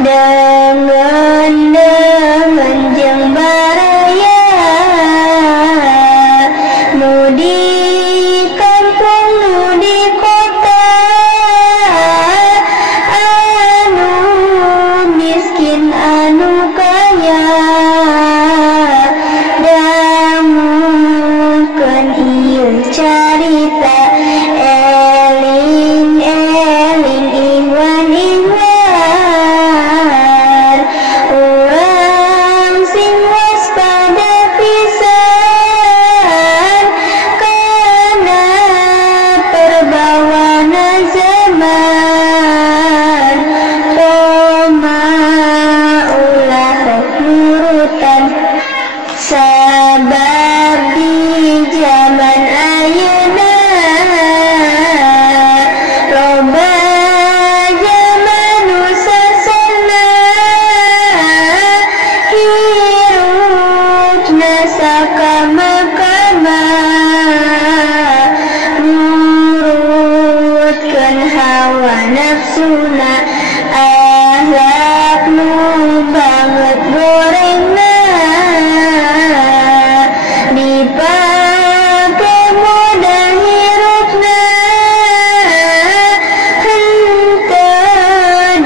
dengan jeung baraya nu di kampung nu di kota anu miskin anu kaya dangukeun ieu carita eling-eling ingwan-ingwan urang sing waspada pisan kana perbawana zaman koma ulah rek nurutan sabab di zaman ayeuna loba zaman nu sasana hirupna sakama-kama nurutkeun hawa nafsuna akhlak nu banget gorengna dipake moda hirupna henteu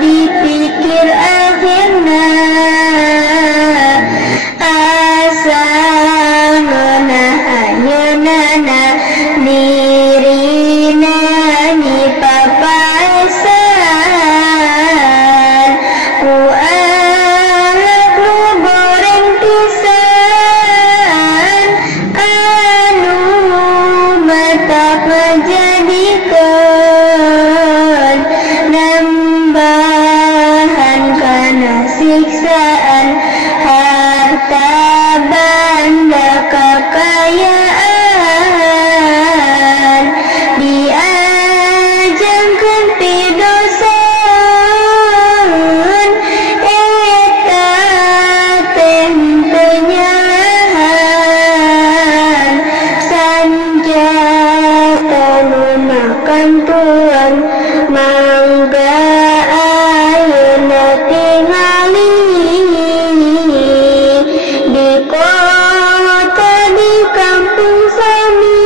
dipikir akhirna asal ngeunah ayeunana dirina dipapaesan ku ahlak nu goreng pisan anu matak ngajadikeun nambahan kana siksaan harta banda kakayaan diajengkeun pidosaeun eta teh teu nyalahan sanjata lumakan tuan mangga ayeuna tingali di kota di kampung sami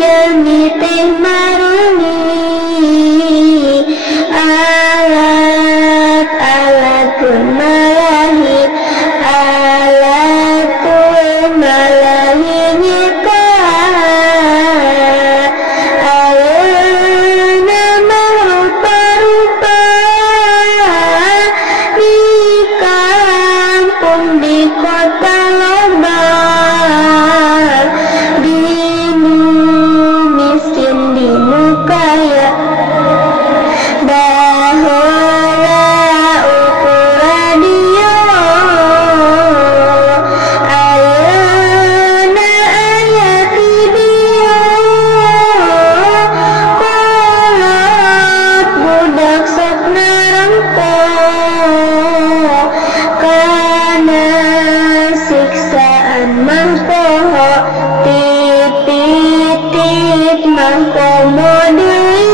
jalmi teh maruni alat-alatun malahi alatun malahi nyata ayeuna mah rupa-rupa di kampung di kota loba dinu miskin dinu kaya baheula ukur radio ayeuna aya video kolot budak sok narangko kana siksaan mah poho titip mah komo deui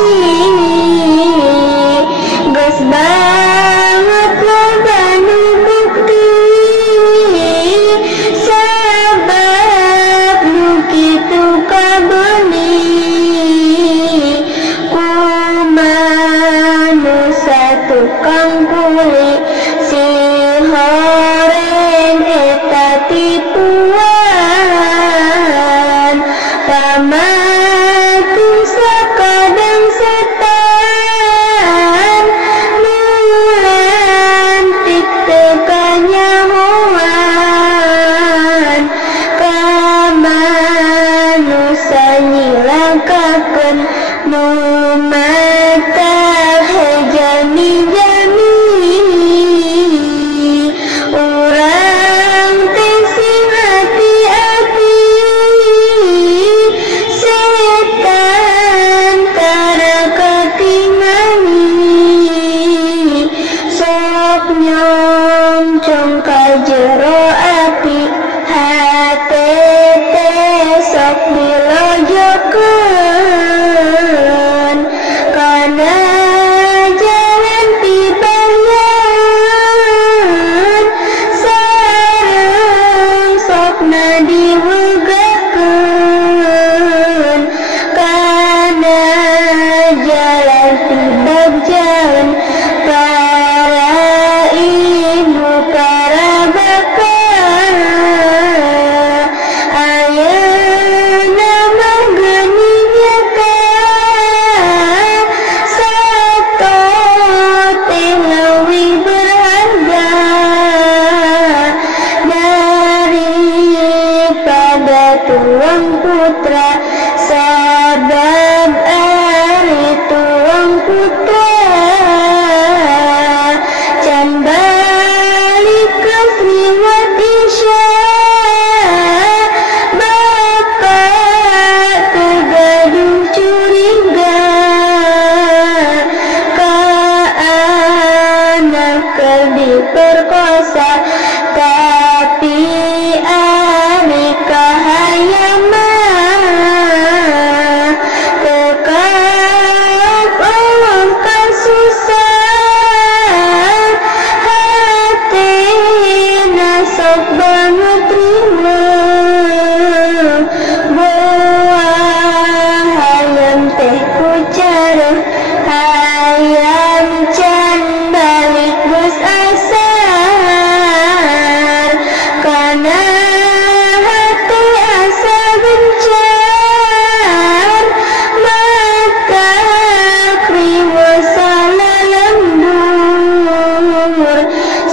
geus banget loba nu bukti sabab nu kitu kabeuni kumanusa tukang kuli si horeng eta tipuan pamatung sakadang setan nulantik teu kanyahoan kamanusa nyilakakeun nu mata hejami-jami hati berjalan. Para ibu, para bapak, ayeuna menggeni nyata sato teh leuwih berharga daripada tuang putra, sabab ari tuang putra can balik ke liwat isya. Bapak tergaduh curiga ka anak keur diperkosa, tapi ari kahayamah tekap Allah kasusah, hatina sok banget rima. Buah hayam teh kucara, hayam can balik geus asar, kana hati asa gencar, maka kriwo salalembur,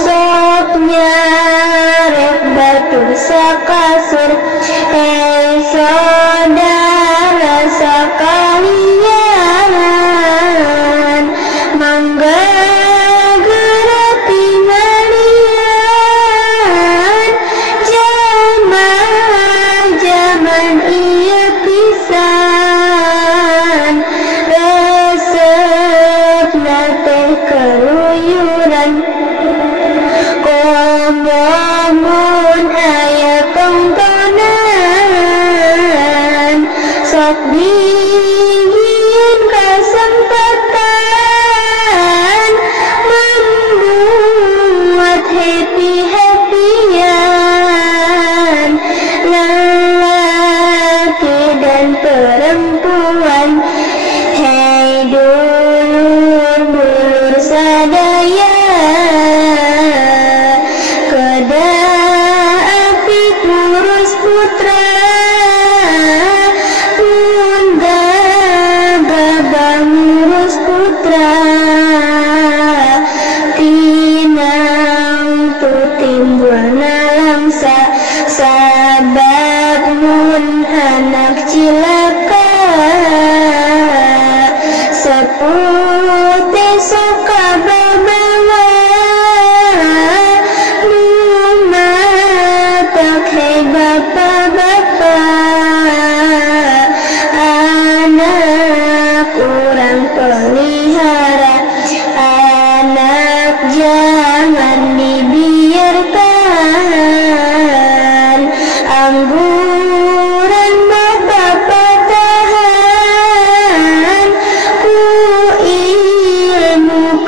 sok nyarek batur sakasur. Hei saudara sakalian, mangga geura tinggalian zaman ieu pisan, resepna teh keluyuran. Komomun aya tongtonan, sok digieun kasempatan membuat happy-happyan lelaki dan perempuan. Hei dulur-dulur sadaya, kedah apik ngurus putra, bunda babah ngurus putra, tinang tu timbulna langsa, sabab mun anak cilaka sepuh teh sok kababawa. Lumatak hei bapak-bapak, anak urang pelihara, anak jangan dibiarkan angguran bapak patahan ku ilmu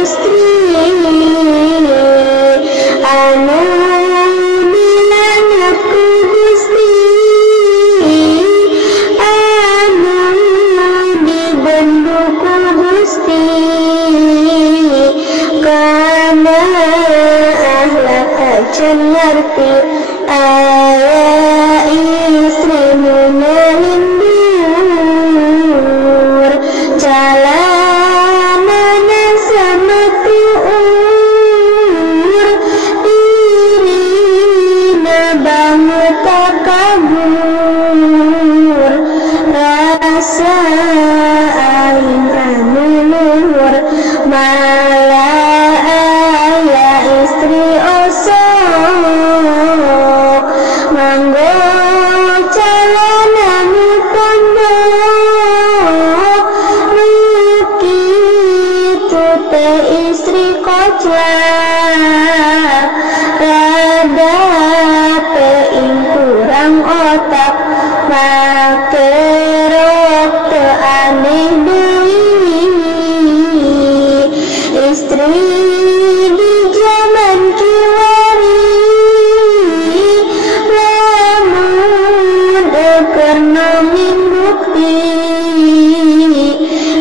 istri anu dilanatku Gusti, anu dibenduku Gusti, karena akhlak acan ngerti aya istrimu melindur jalanana sama tuur dirina banget takabur rasa aing anu luhur malah aya istri osok manggo calonanu pondok nu kitu teh istri koclak rada teuing kurang otak make rok teu aneh deui istri di zaman kiwari lamun karena bukti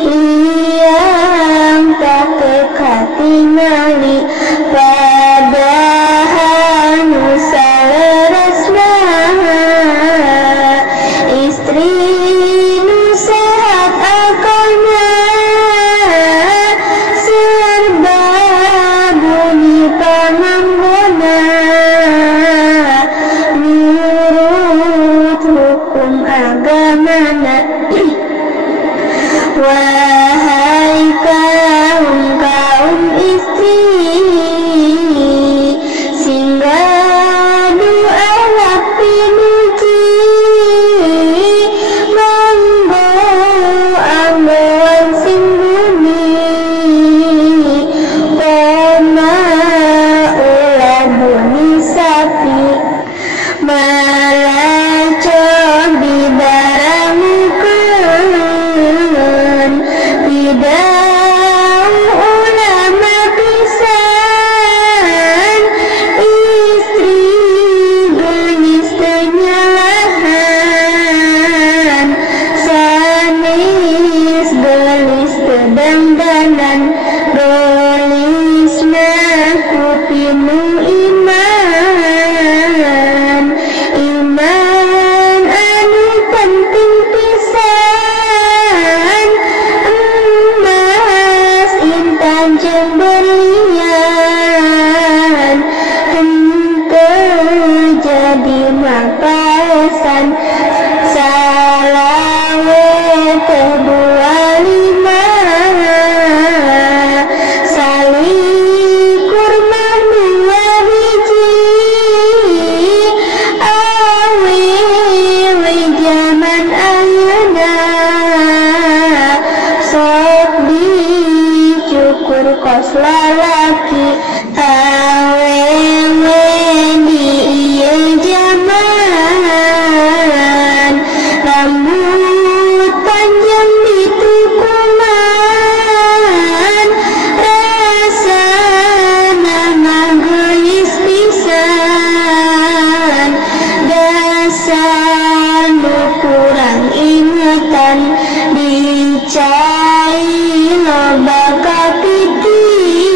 liang tak kekatingali padahal nu saleresna istri nu sehat akalna serba bumi panganggona nurut hukum agamana. Wahai kaum istri singga doa pinuji manggo anggoan sing bumi koma ulah bumi sapi malah cobi baramukeun bidang ulama pisan istri gelis teu nyalahan sanes gelis teu dandanan gelis mah kupinu iman anu penting pisan emas intan jeung berlian henteu jadi mapaesan salawe teh 25 salikur mah 2 biji awewe zaman ayeuna sok dicukur kos lalaki awewe di ieu zaman rambut panjang ditukungan rasana mah geus pisan dasar nu kurang ingetan dicai loba kapiting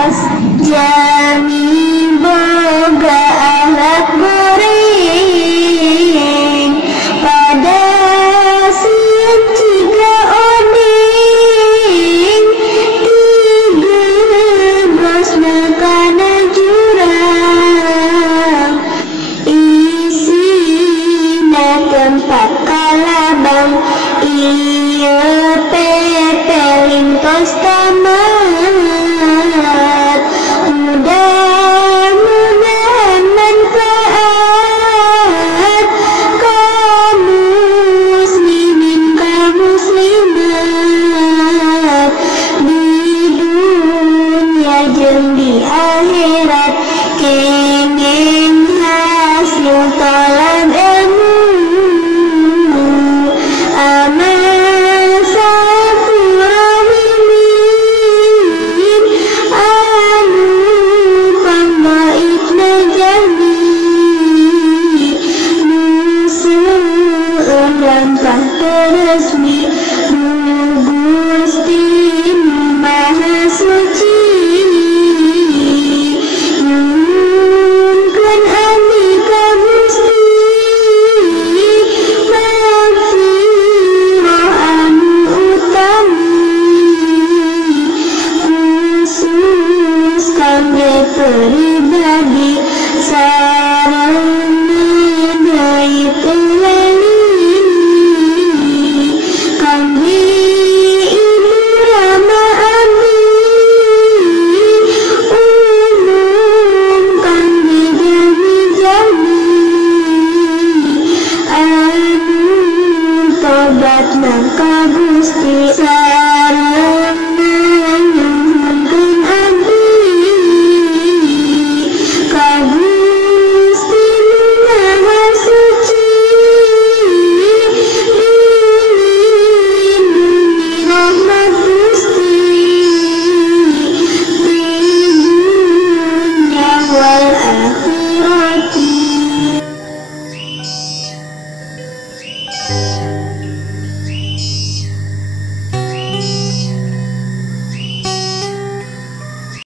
Ros jami boga alat goreng pada siang ciga odeng tiga bros mekana jurang isina tempat kalabang iya pepelin tos tamat mudah-mudahan manfaat kaum muslimin kaum muslimat di dunia jeung di akhirat kenging hasil tolak ilmu amal safurahimin anu pambaik najami nusuun lampah teresmi Gusti Maha Suci nyuhunkeun abdi ka Gusti maghfirah anu utami khusus kangge pribadi sareng